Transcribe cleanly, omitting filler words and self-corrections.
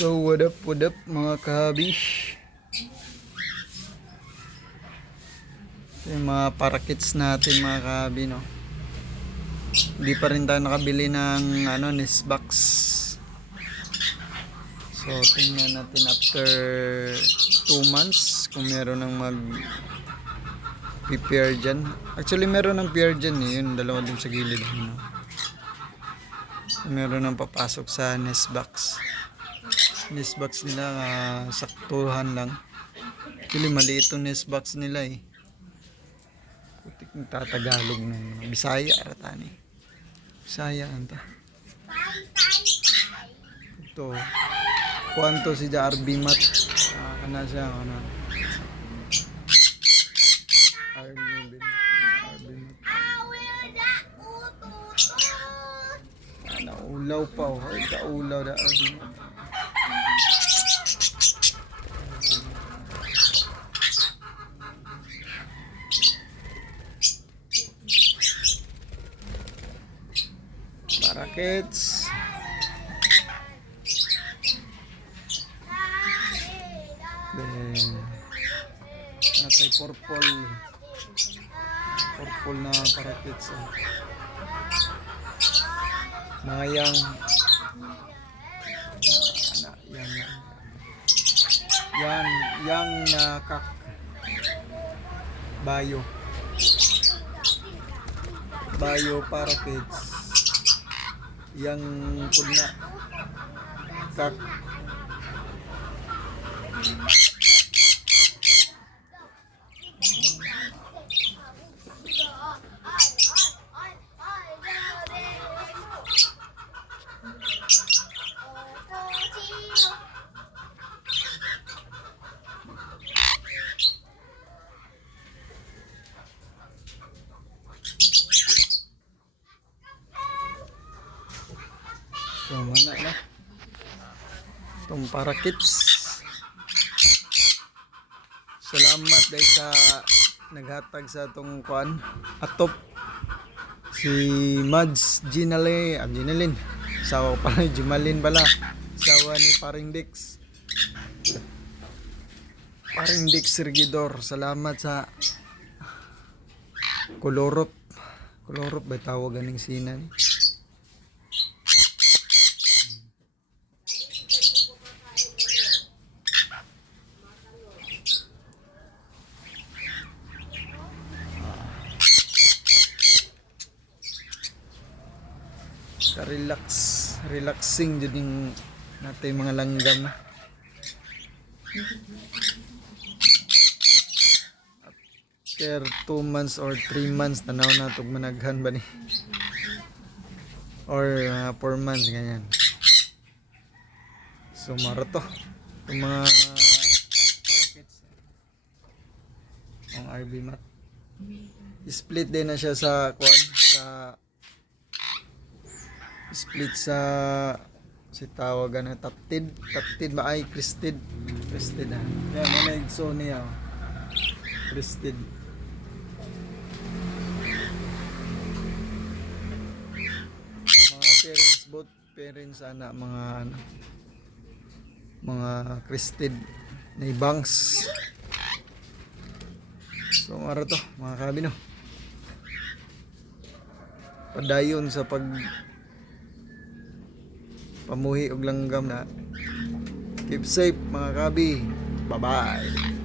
So what up mga kahabish. Yung mga parakits natin mga kahabi, no. Hindi pa rin tayo nakabili ng nest box. So tingnan natin after 2 months kung meron ng prepare dyan. Actually meron ng pair dyan eh. Yun, dalawa dun sa gilid, no? Meron ng papasok sa nest box. Nest box nila saktuhan lang. Actually maliit yung nest box nila eh. Putik ng tatagalog ng Bisaya ratani. Bisaya anta. Ito. Kuanto si RB Mat. Kana siya RB Mat. Ulaw pa oh. Ay kaulaw da RB Mat. Parakits. Then natay purple na parakits. Mga yang na kak bayo parakits. Yang puna kak so mana na itong parakits. Salamat dahil sa naghatag sa itong atop si Mads Ginalin sawa pa Jimalin pala, sawa ni Paring Dix Regidor. Salamat sa kolorop ba tawag ganing sinan. Relaxing din natin mga langgam. After 2 months or 3 months tanaw na itong managhan ba ni or 4 months ganyan. So maro to itong mga packets ang RB Mat. Split din na siya sa split sa si tawagan na taptid ba ay crested na yan na igso niya crested. Mga both parents mga crested na ibangs. So mara to mga kabino, padayon sa pamuhi og langgam na. Keep safe mga kabi. Bye bye.